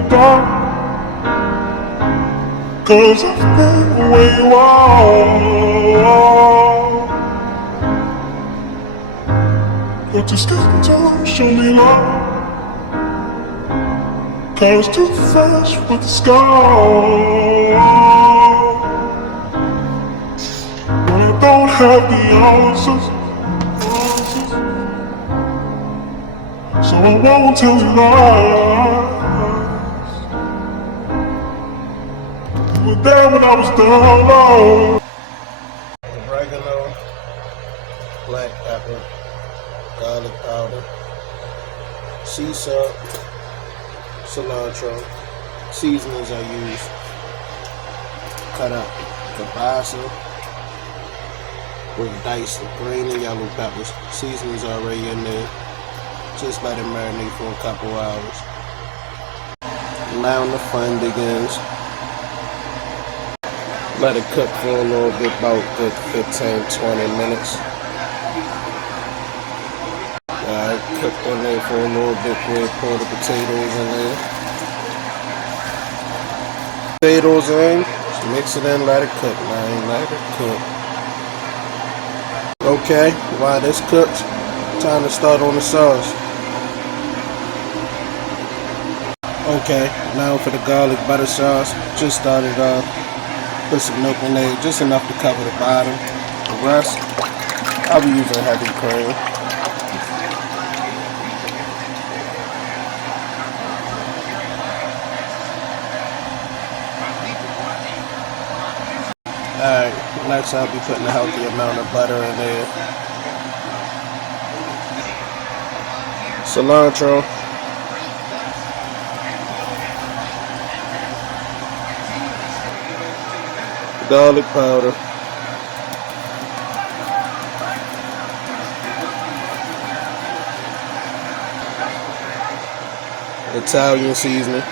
the dark, 'cause I've been where you are. But just take time, show me love, 'cause too fast with the scar. When I don't have the answers, so I won't tell you lies. You were there when I was down low. Oregano, black pepper, garlic powder, sea salt, cilantro. Seasonings I use: cut up kielbasa with diced green and yellow peppers. Seasonings already in there. Just let it marinate for a couple hours. Now the fun begins. Let it cook for a little bit, about good 15-20 minutes. Alright, cooked in there for a little bit. We'll pour the potatoes in there. Potatoes in, just mix it in, let it cook, man. Let it cook. Okay, while this cooks, time to start on the sauce. Okay, now for the garlic butter sauce. Just started off. Put some milk in there, just enough to cover the bottom. The rest, I'll be using heavy cream. Alright, next I'll be putting a healthy amount of butter in there. Cilantro. Garlic powder. Italian seasoning.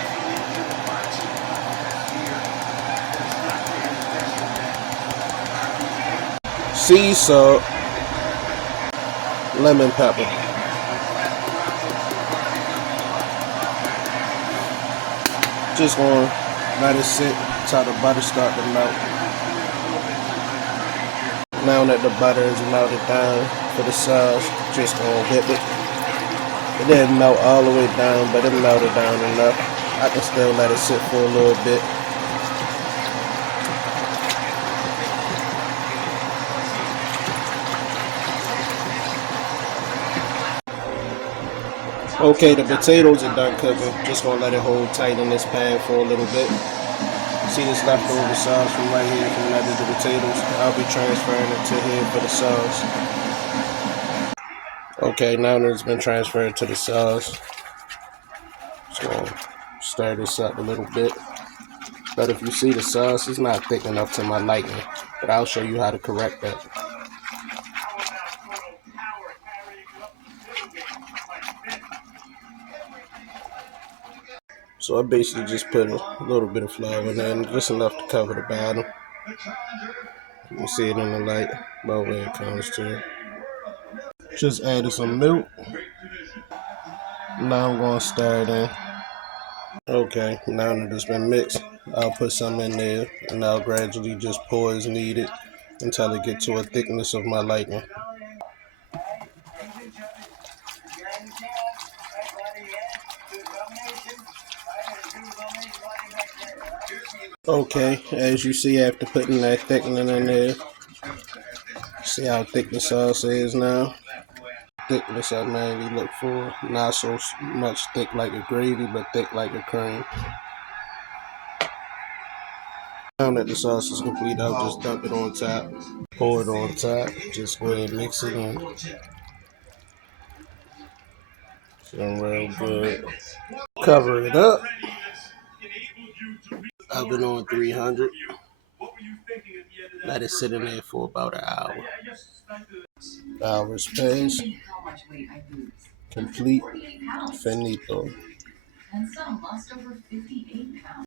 Sea salt. Lemon pepper. Just gonna let it sit until the butter start to melt. Now that the butter is melted down for the sauce, just gonna whip it. It didn't melt all the way down, but it melted down enough. I can still let it sit for a little bit. Okay, the potatoes are done cooking. Just gonna let it hold tight in this pan for a little bit. See this leftover sauce from right here from that the potatoes? I'll be transferring it to here for the sauce. Okay, now that it's been transferred to the sauce, just gonna stir this up a little bit. But if you see the sauce, it's not thick enough to my liking. But I'll show you how to correct that. So I basically just put a little bit of flour in there, just enough to cover the bottom. You can see it in the light about where it comes to. Just added some milk. Now I'm going to stir it in. Okay, now that it's been mixed, I'll put some in there and I'll gradually just pour as needed until it gets to a thickness of my liking. Okay, as you see after putting that thickening in there, see how thick the sauce is now? Thickness I mainly look for, not so much thick like a gravy, but thick like a cream. Now that the sauce is complete, I'll just dump it on top, pour it on top, just go ahead and mix it in. So real good. Cover it up. Oven on 300. Let it sit in there for about an hour. Hours pass. Complete. Finito. And some lost over 58 pounds.